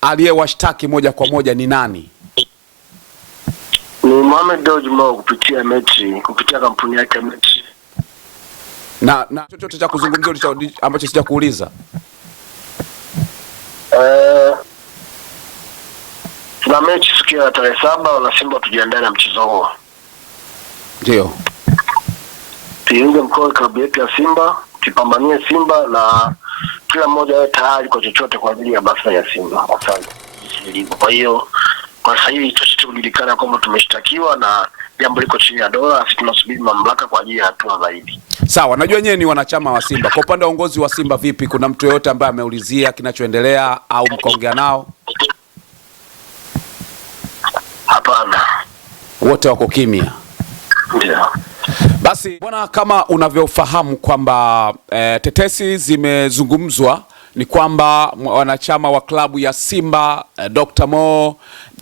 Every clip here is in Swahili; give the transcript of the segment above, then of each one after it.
aliyewashtaki moja kwa moja ni nani? Ni Mohamed Dewji Mo kupitia kampuni yake Metri. Na chochote cha kuzungumzia ambacho sijakuuliza? Tuna mechi siku ya tarehe 7 na Simba, tujiandae na mchezo huo. Ndio. Tuunge mkono klabu yetu ya Simba, tupambanie Simba na kila mmoja awe tayari kwa chochote kwa ajili ya basa ya Simba. Asante. Kwa hiyo kwa sasa hivi tujulikana kwamba tumeshtakiwa na jambo liko chini ya dola, sisi tunasubiri mamlaka kwa ajili ya hatua zaidi. Sawa, najua nyewe ni wanachama wa Simba. Kwa upande wa uongozi wa Simba vipi? Kuna mtu yeyote ambaye ameulizia kinachoendelea au mkaongea nao? Hapana. Wote wako kimya. Ndio. Basi bwana, kama unavyofahamu kwamba tetesi zimezungumzwa ni kwamba wanachama wa klabu ya Simba Dr. Mo,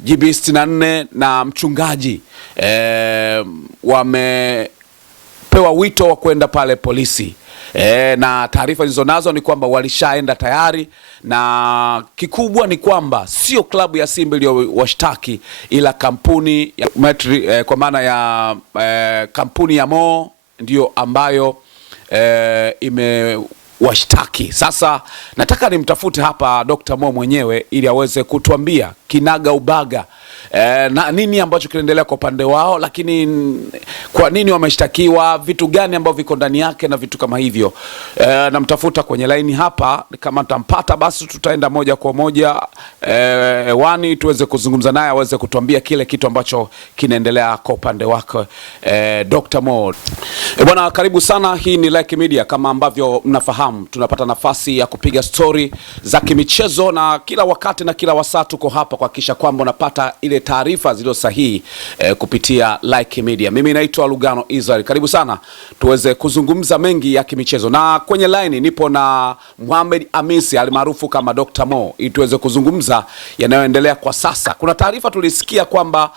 GB64 na mchungaji wamepewa wito wa kwenda pale polisi. Na taarifa zilizonazo ni kwamba walishaenda tayari, na kikubwa ni kwamba sio klabu ya Simba iliyowashtaki ila kampuni ya Metri, kwa maana ya kampuni ya Mo ndio ambayo imewashtaki. Sasa nataka nimtafute hapa Dr. Mo mwenyewe ili aweze kutuambia kinaga ubaga na nini ambacho kinaendelea kwa upande wao, lakini kwa nini wameshtakiwa, vitu gani ambavyo viko ndani yake na vitu kama hivyo. Namtafuta kwenye line hapa, kama nitampata basi tutaenda moja kwa moja hewani tuweze kuzungumza naye aweze kutuambia kile kitu ambacho kinaendelea kwa upande wake. Dr. Mo, bwana, karibu sana. Hii ni Like Media. Kama ambavyo mnafahamu, tunapata nafasi ya kupiga story za kimichezo na kila wakati na kila wasaa tuko hapa kuhakikisha kwamba unapata ile taarifa zilizo sahihi kupitia Like Media. Mimi naitwa Lugano Israel. Karibu sana tuweze kuzungumza mengi ya kimichezo, na kwenye line nipo na Mohamed Hamisi almaarufu kama Dr. Mo ili tuweze kuzungumza yanayoendelea kwa sasa. Kuna taarifa tulisikia kwamba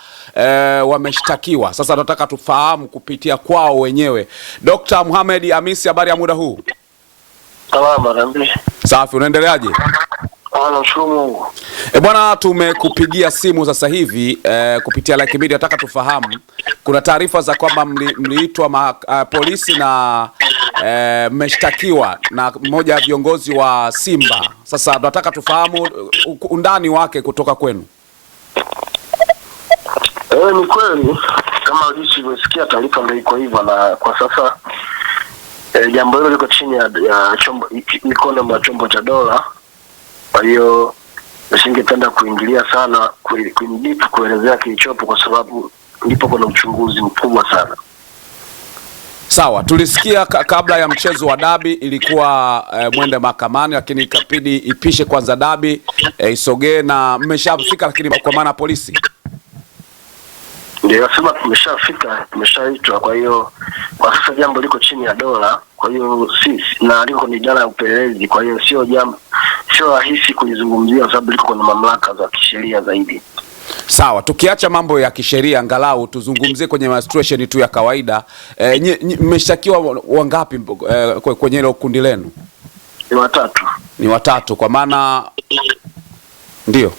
wameshtakiwa. Sasa tunataka tufahamu kupitia kwao wenyewe. Dr. Mohamed Hamisi, habari ya muda huu? Salama rambi. Safi, unaendeleaje? Nashukuru Mungu. Bwana, tumekupigia simu sasa hivi kupitia Like Media. Nataka tufahamu, kuna taarifa za kwamba mliitwa polisi na mmeshtakiwa na mmoja wa viongozi wa Simba. Sasa tunataka tufahamu undani wake kutoka kwenu. Ni kweli kama ulivyosikia taarifa ndio iko hivyo, na kwa sasa jambo hilo liko chini ya chombo, mikono ya chombo cha dola. Kwa hiyo nisingependa kuingilia sana kuelezea kilichopo, kwa sababu ndipo kuna uchunguzi mkubwa sana. Sawa, tulisikia kabla ya mchezo wa dabi ilikuwa mwende mahakamani, lakini ikabidi ipishe kwanza dabi isogee, na mmeshafika lakini kwa maana polisi. Ndio sema tumeshaitwa. Kwa hiyo kwa sasa jambo liko chini ya dola, kwa hiyo na liko ni idara ya upelelezi. Kwa hiyo sio rahisi kulizungumzia kwa sababu liko kwenye mamlaka za kisheria zaidi. Sawa, tukiacha mambo ya kisheria, angalau tuzungumzie kwenye situation tu ya kawaida. Mmeshtakiwa wangapi kwenye ile kundi lenu? Ni watatu. Ni watatu, kwa maana ndio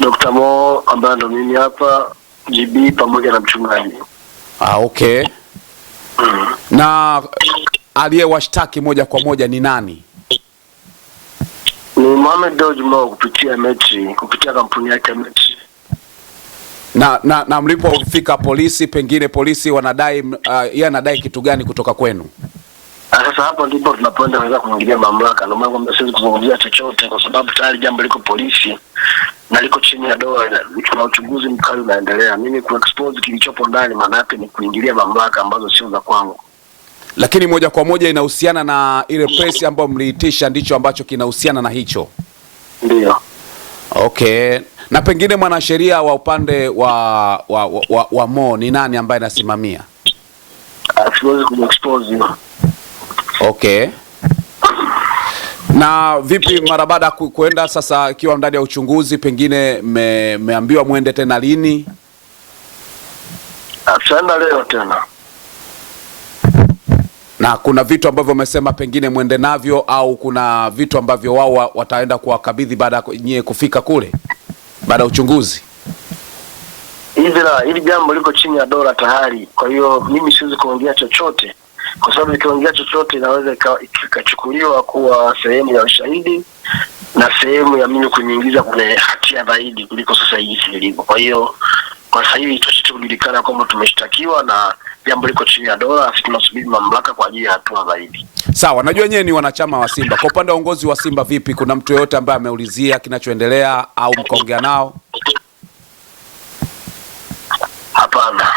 Dr. Mo ambaye ndo mimi hapa, GB pamoja na mchungaji. Okay. Na aliyewashtaki moja kwa moja ni nani? Ni Mohamed Dewji Mo kupitia kampuni yake Metri. Na mlipofika polisi, pengine polisi wanadai yeye anadai kitu gani kutoka kwenu? Sasa hapo ndipo tunapoenda kuweza kuingilia mamlaka. Ndio maana kwamba siwezi kuzungumzia chochote kwa sababu tayari jambo liko polisi na liko chini ya dola, na uchunguzi mkali unaendelea. Mimi ku expose kilichopo ndani maana yake ni kuingilia mamlaka ambazo sio za kwangu. Lakini moja kwa moja inahusiana na ile press ambayo mliitisha, ndicho ambacho kinahusiana na hicho. Ndio. Okay. Na pengine mwanasheria wa upande wa Mo ni nani ambaye anasimamia? Siwezi ku-expose. Okay. Na vipi mara baada kuenda sasa, ikiwa ndani ya uchunguzi, pengine mmeambiwa muende tena lini? Tutaenda leo tena. Na kuna vitu ambavyo wamesema pengine mwende navyo, au kuna vitu ambavyo wao wataenda kuwakabidhi baada ya nyie kufika kule baada ya uchunguzi? Hili jambo liko chini ya dola tayari, kwa hiyo mimi siwezi kuongea chochote, kwa sababu nikiongea chochote inaweza ikachukuliwa kuwa sehemu ya ushahidi na sehemu ya mimi kuniingiza kwenye hatia zaidi kuliko sasa hivi ilivyo. Kwa hiyo kwa sasa hivi chochote kujulikana kwamba tumeshtakiwa na jambo liko chini ya dola, sisi tunasubiri mamlaka kwa ajili ya hatua zaidi. Sawa, najua nyewe ni wanachama wa Simba. Kwa upande wa uongozi wa Simba vipi? Kuna mtu yeyote ambaye ameulizia kinachoendelea au mkaongea nao? Hapana.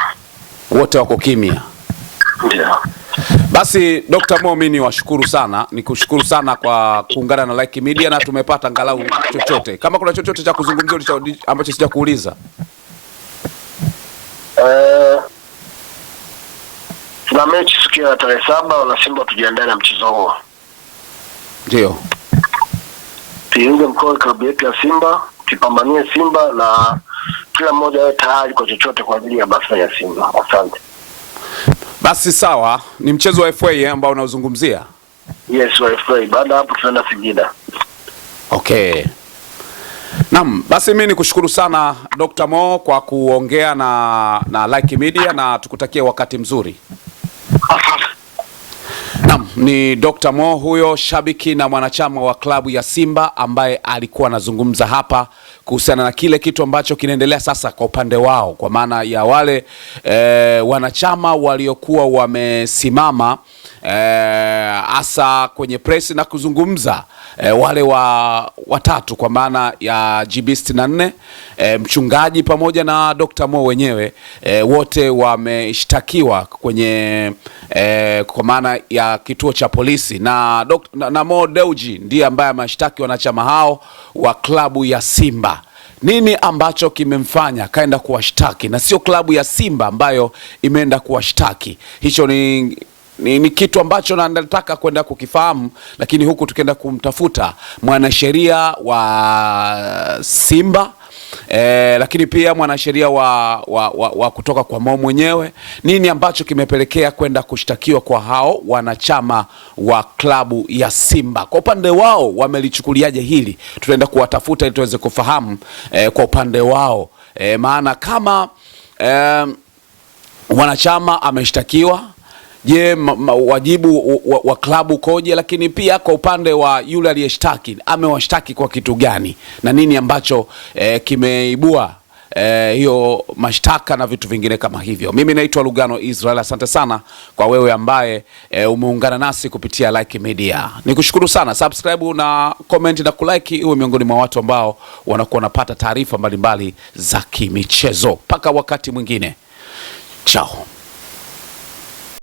Wote wako kimya. Ndio. Basi Dr. Mo, mimi niwashukuru sana, nikushukuru sana kwa kuungana na Like Media, na tumepata angalau chochote. Kama kuna chochote cha kuzungumzia ambacho sijakuuliza. Tuna mechi siku ya tarehe 7 na Simba, tujiandae na mchezo huo. Ndio. Tuunge mkono klabu yetu ya Simba, tupambanie Simba na kila mmoja awe tayari kwa chochote kwa ajili ya basa ya Simba. Asante. Basi sawa, ni mchezo wa FA ambao unaozungumzia? Yes, wa FA. Baada hapo tunaenda Singida. Okay. Naam, basi mimi nikushukuru sana Dr. Mo kwa kuongea na Like Media, na tukutakie wakati mzuri. Naam, ni Dr. Mo huyo, shabiki na mwanachama wa klabu ya Simba, ambaye alikuwa anazungumza hapa kuhusiana na kile kitu ambacho kinaendelea sasa kwa upande wao, kwa maana ya wale wanachama waliokuwa wamesimama hasa kwenye press na kuzungumza, wale watatu kwa maana ya GB64, mchungaji pamoja na Dr. Mo wenyewe, wote wameshtakiwa kwenye kwa maana ya kituo cha polisi, na Mo Dewji ndiye ambaye ameshtaki wanachama hao wa klabu ya Simba. Nini ambacho kimemfanya kaenda kuwashtaki na sio klabu ya Simba ambayo imeenda kuwashtaki? Hicho ni kitu ambacho nataka kwenda kukifahamu, lakini huku tukienda kumtafuta mwanasheria wa Simba, lakini pia mwanasheria wa kutoka kwa Mo mwenyewe, nini ambacho kimepelekea kwenda kushtakiwa kwa hao wanachama wa klabu ya Simba. Kwa upande wao wamelichukuliaje hili? Tutaenda kuwatafuta ili tuweze kufahamu kwa upande wao, maana kama wanachama ameshtakiwa, je, wajibu wa klabu koje? Lakini pia kwa upande wa yule aliyeshtaki, amewashtaki kwa kitu gani na nini ambacho kimeibua hiyo mashtaka na vitu vingine kama hivyo. Mimi naitwa Lugano Israel. Asante sana kwa wewe ambaye umeungana nasi kupitia Like Media. Nikushukuru sana, subscribe na comment na kulike, uwe miongoni mwa watu ambao wanakuwa wanapata taarifa mbalimbali za kimichezo. Paka wakati mwingine, chao.